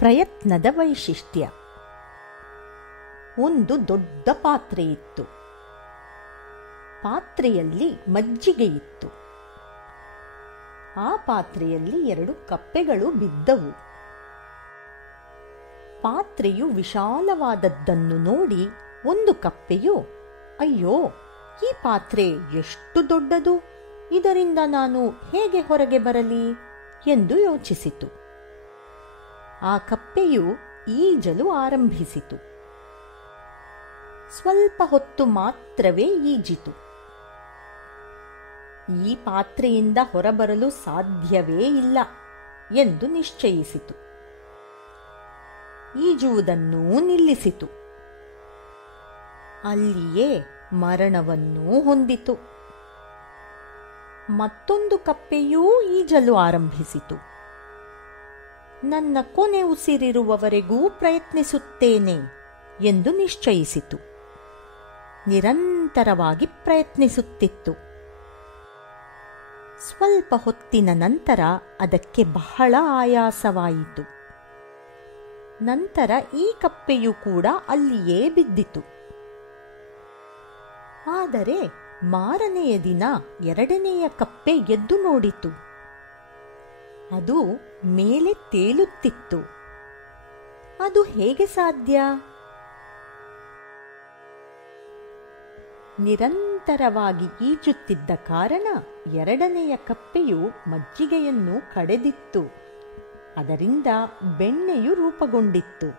ಪ್ರಯತ್ನದ ವೈಶಿಷ್ಟ್ಯ. ಒಂದು ದೊಡ್ಡ ಪಾತ್ರೆ ಇತ್ತು. ಪಾತ್ರೆಯಲ್ಲಿ ಮಜ್ಜಿಗೆ ಇತ್ತು. ಆ ಪಾತ್ರೆಯಲ್ಲಿ 2 ಕಪ್ಪೆಗಳು ಬಿದ್ದವು. ಪಾತ್ರೆಯು ವಿಶಾಲವಾದದ್ದನ್ನು ನೋಡಿ ಒಂದು ಕಪ್ಪೆಯು, ಅಯ್ಯೋ, ಈ ಪಾತ್ರೆ ಎಷ್ಟು ದೊಡ್ಡದು, ಇದರಿಂದ ನಾನು ಹೇಗೆ ಹೊರಗೆ ಬರಲಿ ಎಂದು ಯೋಚಿಸಿತು. ಆ ಕಪ್ಪೆಯು ಈಜಲು ಆರಂಭಿಸಿತು. ಸ್ವಲ್ಪ ಹೊತ್ತು ಮಾತ್ರವೇ ಈಜಿತು. ಈ ಪಾತ್ರೆಯಿಂದ ಹೊರಬರಲು ಸಾಧ್ಯವೇ ಇಲ್ಲ ಎಂದು ನಿಶ್ಚಯಿಸಿತು. ಈಜುವುದನ್ನೂ ನಿಲ್ಲಿಸಿತು. ಅಲ್ಲಿಯೇ ಮರಣವನ್ನೂ ಹೊಂದಿತು. ಮತ್ತೊಂದು ಕಪ್ಪೆಯೂ ಈಜಲು ಆರಂಭಿಸಿತು. ನನ್ನ ಕೊನೆ ಉಸಿರಿರುವವರೆಗೂ ಪ್ರಯತ್ನಿಸುತ್ತೇನೆ ಎಂದು ನಿಶ್ಚಯಿಸಿತು. ನಿರಂತರವಾಗಿ ಪ್ರಯತ್ನಿಸುತ್ತಿತ್ತು. ಸ್ವಲ್ಪ ಹೊತ್ತಿನ ನಂತರ ಅದಕ್ಕೆ ಬಹಳ ಆಯಾಸವಾಯಿತು. ನಂತರ ಈ ಕಪ್ಪೆಯು ಕೂಡ ಅಲ್ಲಿಯೇ ಬಿದ್ದಿತು. ಆದರೆ ಮಾರನೆಯ ದಿನ 2ನೆಯ ಕಪ್ಪೆ ಎದ್ದು ನೋಡಿತು. ಅದು ಮೇಲೆ ತೇಲುತ್ತಿತ್ತು. ಅದು ಹೇಗೆ ಸಾಧ್ಯ? ನಿರಂತರವಾಗಿ ಈಜುತ್ತಿದ್ದ ಕಾರಣ 2ನೆಯ ಕಪ್ಪೆಯು ಮಜ್ಜಿಗೆಯನ್ನು ಕಡೆದಿತ್ತು. ಅದರಿಂದ ಬೆಣ್ಣೆಯು ರೂಪುಗೊಂಡಿತ್ತು.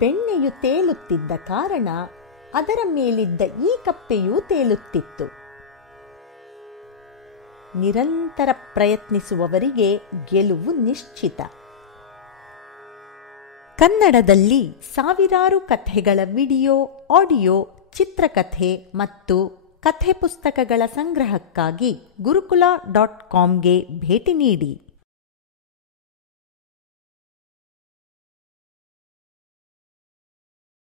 ಬೆಣ್ಣೆಯು ತೇಲುತ್ತಿದ್ದ ಕಾರಣ ಅದರ ಮೇಲಿದ್ದ ಈ ಕಪ್ಪೆಯೂ ತೇಲುತ್ತಿತ್ತು. ನಿರಂತರ ಪ್ರಯತ್ನಿಸುವವರಿಗೆ ಗೆಲುವು ನಿಶ್ಚಿತ. ಕನ್ನಡದಲ್ಲಿ ಸಾವಿರಾರು ಕಥೆಗಳ ವಿಡಿಯೋ, ಆಡಿಯೋ, ಚಿತ್ರಕಥೆ ಮತ್ತು ಕಥೆ ಪುಸ್ತಕಗಳ ಸಂಗ್ರಹಕ್ಕಾಗಿ ಗುರುಕುಲ.comಗೆ ಭೇಟಿ ನೀಡಿ.